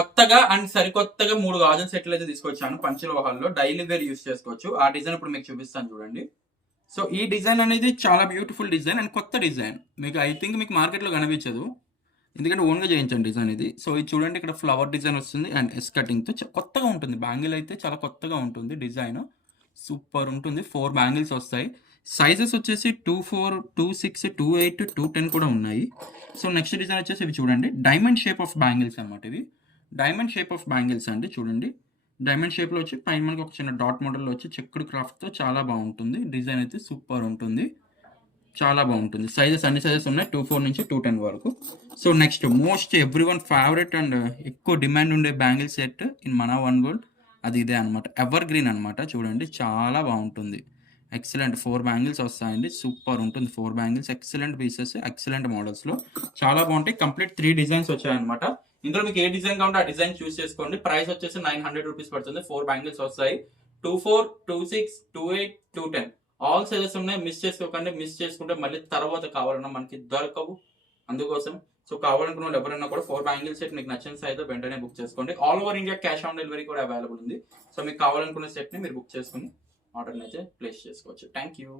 కొత్తగా అండ్ సరికొత్తగా 3 గాజుల సెట్లు అయితే తీసుకొచ్చాను పంచలోహాల్లో. డైలీ వేర్ యూస్ చేసుకోవచ్చు. ఆ డిజైన్ ఇప్పుడు మీకు చూపిస్తాను చూడండి. సో ఈ డిజైన్ అనేది చాలా బ్యూటిఫుల్ డిజైన్ అండ్ కొత్త డిజైన్. మీకు ఐ థింక్ మీకు మార్కెట్లో కనిపించదు. ఎందుకంటే ఓన్గా చేయించాను డిజైన్ ఇది. సో ఇది చూడండి, ఇక్కడ ఫ్లవర్ డిజైన్ వస్తుంది అండ్ ఎస్ కటింగ్తో కొత్తగా ఉంటుంది. బ్యాంగిల్ అయితే చాలా కొత్తగా ఉంటుంది డిజైన్. సూపర్ ఉంటుంది. 4 బ్యాంగిల్స్ వస్తాయి. సైజెస్ వచ్చేసి 24, 26, 28, 210 కూడా ఉన్నాయి. సో నెక్స్ట్ డిజైన్ వచ్చేసి ఇవి చూడండి, డైమండ్ షేప్ ఆఫ్ బ్యాంగిల్స్ అనమాట. ఇవి డైమండ్ షేప్ ఆఫ్ బ్యాంగిల్స్ అండి. చూడండి, డైమండ్ షేప్లో వచ్చి పైన మనకి ఒక చిన్న డాట్ మోడల్లో వచ్చి చెక్కుడు క్రాఫ్ట్తో చాలా బాగుంటుంది. డిజైన్ అయితే సూపర్ ఉంటుంది, చాలా బాగుంటుంది. సైజెస్ అన్ని సైజెస్ ఉన్నాయి, 24 నుంచి 210 వరకు. So next most every one favourite and ఎక్కువ డిమాండ్ ఉండే బ్యాంగిల్ సెట్ ఇన్ మన వన్ గోల్డ్, అది ఇదే అనమాట. ఎవర్ గ్రీన్ అనమాట. చూడండి, చాలా బాగుంటుంది. ఎక్సలెంట్ 4 బ్యాంగిల్స్ వస్తాయండి. సూపర్ ఉంటుంది. 4 బ్యాంగిల్స్ ఎక్సలెంట్ పీసెస్, ఎక్సలెంట్ మోడల్స్లో చాలా బాగుంటాయి. కంప్లీట్ 3 డిజైన్స్ వచ్చాయన్నమాట. ఇందులో మీకు ఏ డిజైన్ కావాలంటే ఆ డిజైన్ చూస్ చేసుకోండి. ప్రైస్ వచ్చేసి 900 రూపీస్ పడుతుంది. 4 బ్యాంగిల్స్ వస్తాయి. 24, 26, 28, 210 ఆల్ సైజెస్ ఉన్నాయి. మిస్ చేసుకోకండి. మిస్ చేసుకుంటే మళ్ళీ తర్వాత కావాలన్నా మనకి దొరకవు. అందుకోసం సో కావాలనుకున్న వాళ్ళు ఎవరైనా కూడా 4 బ్యాంగిల్ సెట్ మీకు నచ్చిన సైజ్ వెంటనే బుక్ చేసుకోండి. All over India cash on delivery కూడా అవైలబుల్ ఉంది. సో మీకు కావాలనుకున్న సెట్ ని మీరు బుక్ చేసుకుని ఆర్డర్ అయితే ప్లేస్ చేసుకోవచ్చు. Thank you.